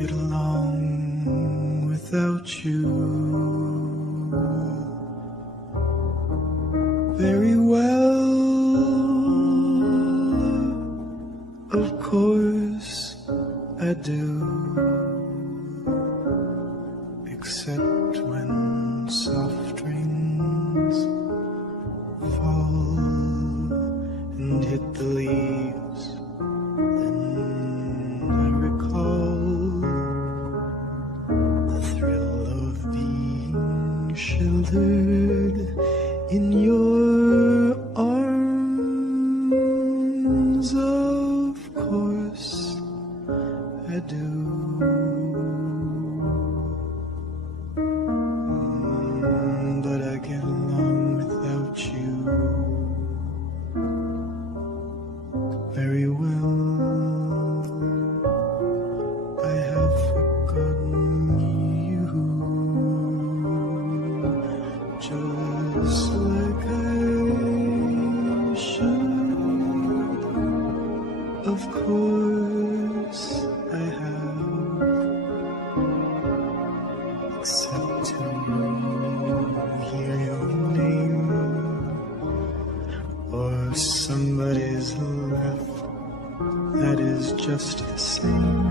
get along without you very well. Of course I do, except when soft rains fall and hit the leaves. Then I recall the thrill of being sheltered in your arms. Of course I do. But I get along without you very well. I have forgotten you, just like I should. Of course I have, except to hear your name or somebody's laugh. That is just the same,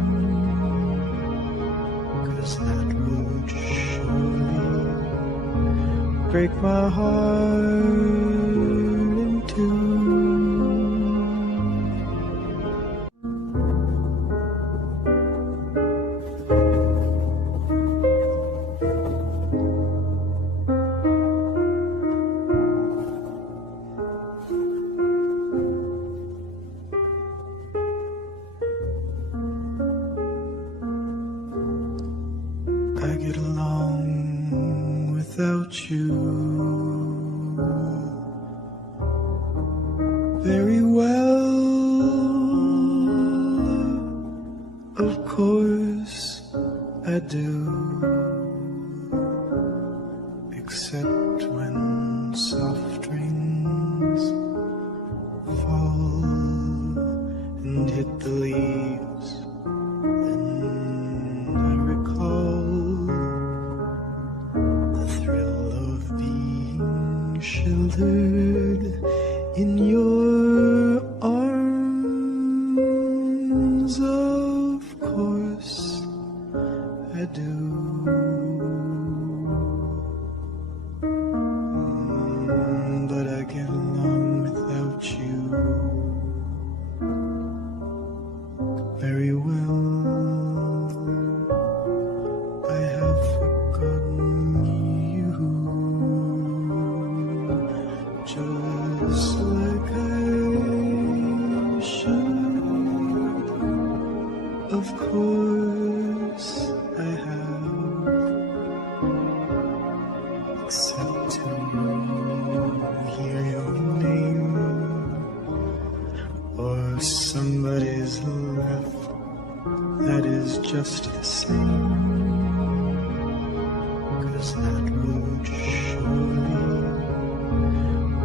'cause that would surely break my heart in two. I get along without you very well. Of course I do, except when soft rains fall and hit the leaves. Then I recall the thrill of being sheltered in your arms. Of course I do. But I get along without you very well. I have forgotten you, just like I should. Of course I have, except to hear your name or somebody's laugh. That is just the same, 'cause that would surely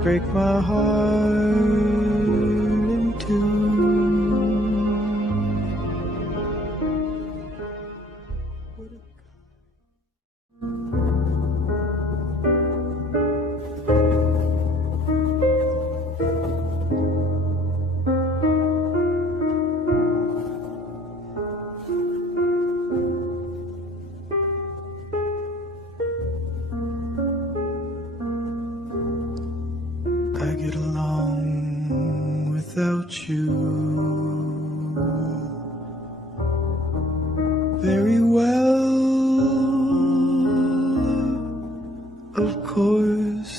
break my heart in two. I get along without you very well. Of course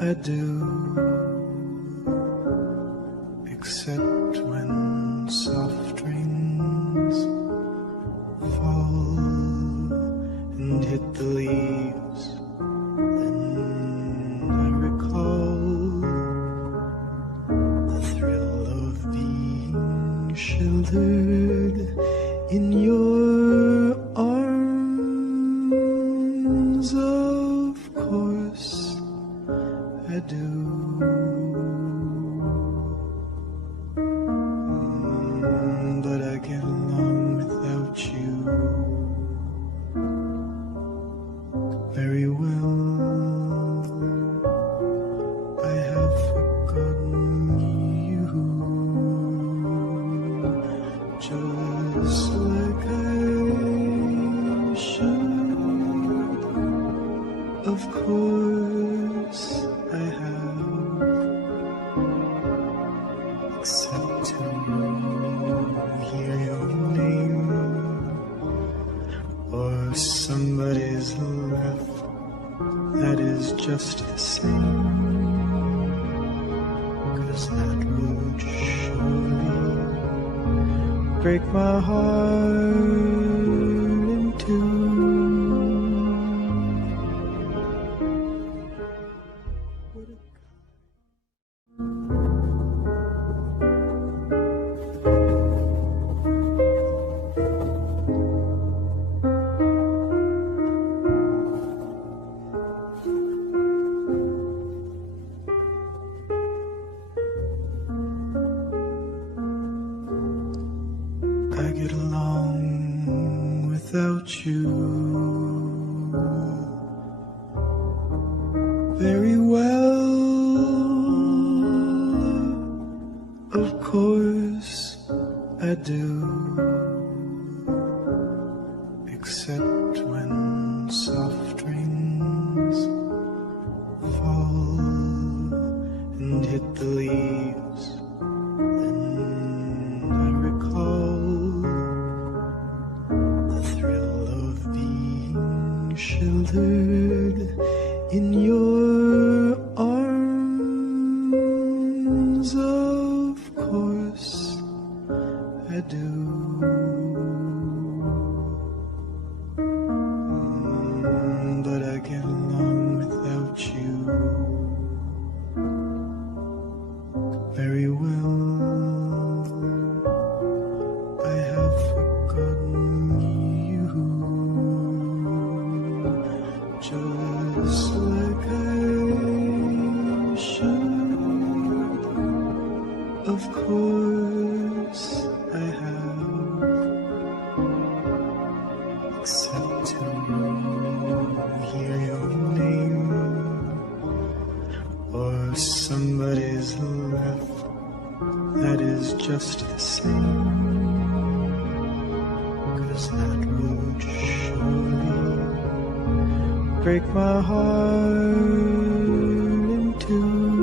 I do, except when soft rains fall and hit the leaves. Then I recall the thrill of being sheltered in your arms. Of course I do. But I get along without you except to hear your name or somebody's laugh that is just the same, 'cause that would surely break my heart in two. I get along without you very well. Of course I do, except when soft rains fall and hit the leaves. Then I recall the thrill of being sheltered in your arms. Of course I do. But I get along without you very well. I have forgotten you, just like I should. Of course I have, except to hear your name or somebody's laugh that is just the same, 'cause that would surely break my heart in two.